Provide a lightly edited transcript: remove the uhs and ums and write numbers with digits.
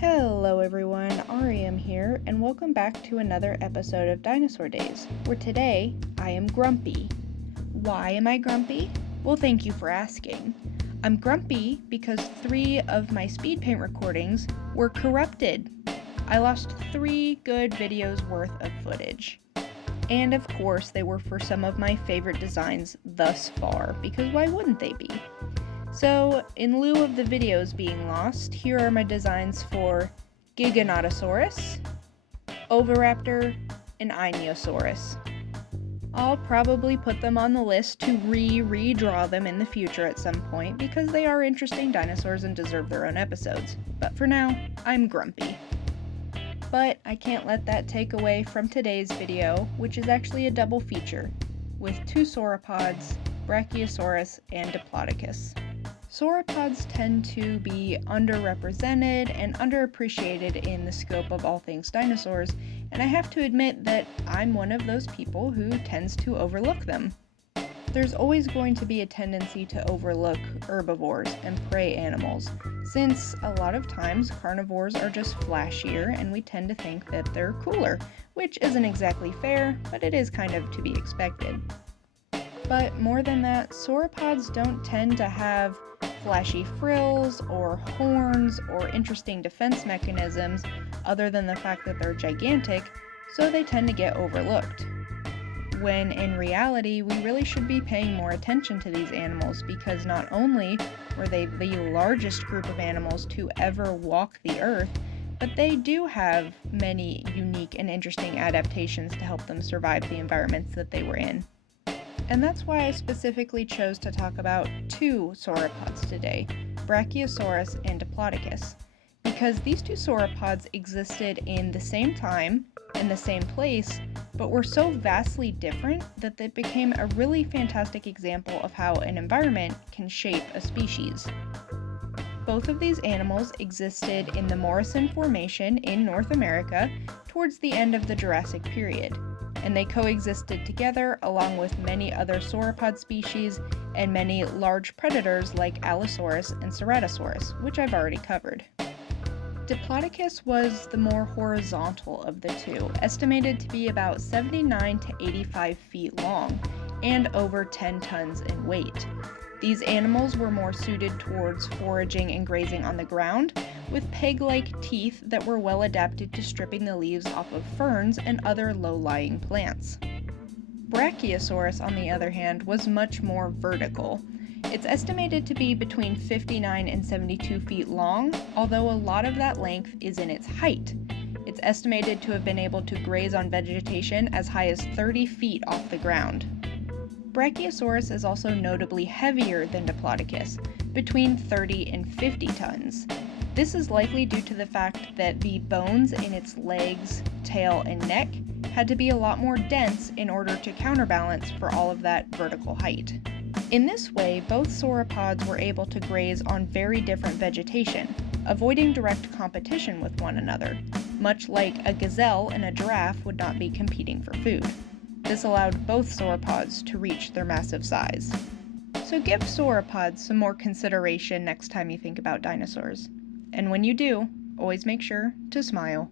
Hello everyone, Ariam here, and welcome back to another episode of Dinosaur Days, where today I am grumpy. Why am I grumpy? Well, thank you for asking. I'm grumpy because 3 of my speed paint recordings were corrupted. I lost 3 good videos worth of footage. And of course, they were for some of my favorite designs thus far, because why wouldn't they be? So, in lieu of the videos being lost, here are my designs for Giganotosaurus, Oviraptor, and Inosaurus. I'll probably put them on the list to redraw them in the future at some point because they are interesting dinosaurs and deserve their own episodes. But for now, I'm grumpy. But I can't let that take away from today's video, which is actually a double feature, with 2 sauropods, Brachiosaurus and Diplodocus. Sauropods tend to be underrepresented and underappreciated in the scope of all things dinosaurs, and I have to admit that I'm one of those people who tends to overlook them. There's always going to be a tendency to overlook herbivores and prey animals, since a lot of times carnivores are just flashier and we tend to think that they're cooler, which isn't exactly fair, but it is kind of to be expected. But more than that, sauropods don't tend to have flashy frills or horns or interesting defense mechanisms other than the fact that they're gigantic, so they tend to get overlooked. When in reality, we really should be paying more attention to these animals because not only were they the largest group of animals to ever walk the earth, but they do have many unique and interesting adaptations to help them survive the environments that they were in. And that's why I specifically chose to talk about 2 sauropods today, Brachiosaurus and Diplodocus, because these 2 sauropods existed in the same time, in the same place, but were so vastly different that they became a really fantastic example of how an environment can shape a species. Both of these animals existed in the Morrison Formation in North America towards the end of the Jurassic period, and they coexisted together along with many other sauropod species and many large predators like Allosaurus and Ceratosaurus, which I've already covered. Diplodocus was the more horizontal of the 2, estimated to be about 79 to 85 feet long and over 10 tons in weight. These animals were more suited towards foraging and grazing on the ground, with peg-like teeth that were well adapted to stripping the leaves off of ferns and other low-lying plants. Brachiosaurus, on the other hand, was much more vertical. It's estimated to be between 59 and 72 feet long, although a lot of that length is in its height. It's estimated to have been able to graze on vegetation as high as 30 feet off the ground. Brachiosaurus is also notably heavier than Diplodocus, between 30 and 50 tons. This is likely due to the fact that the bones in its legs, tail, and neck had to be a lot more dense in order to counterbalance for all of that vertical height. In this way, both sauropods were able to graze on very different vegetation, avoiding direct competition with one another, much like a gazelle and a giraffe would not be competing for food. This allowed both sauropods to reach their massive size. So give sauropods some more consideration next time you think about dinosaurs. And when you do, always make sure to smile.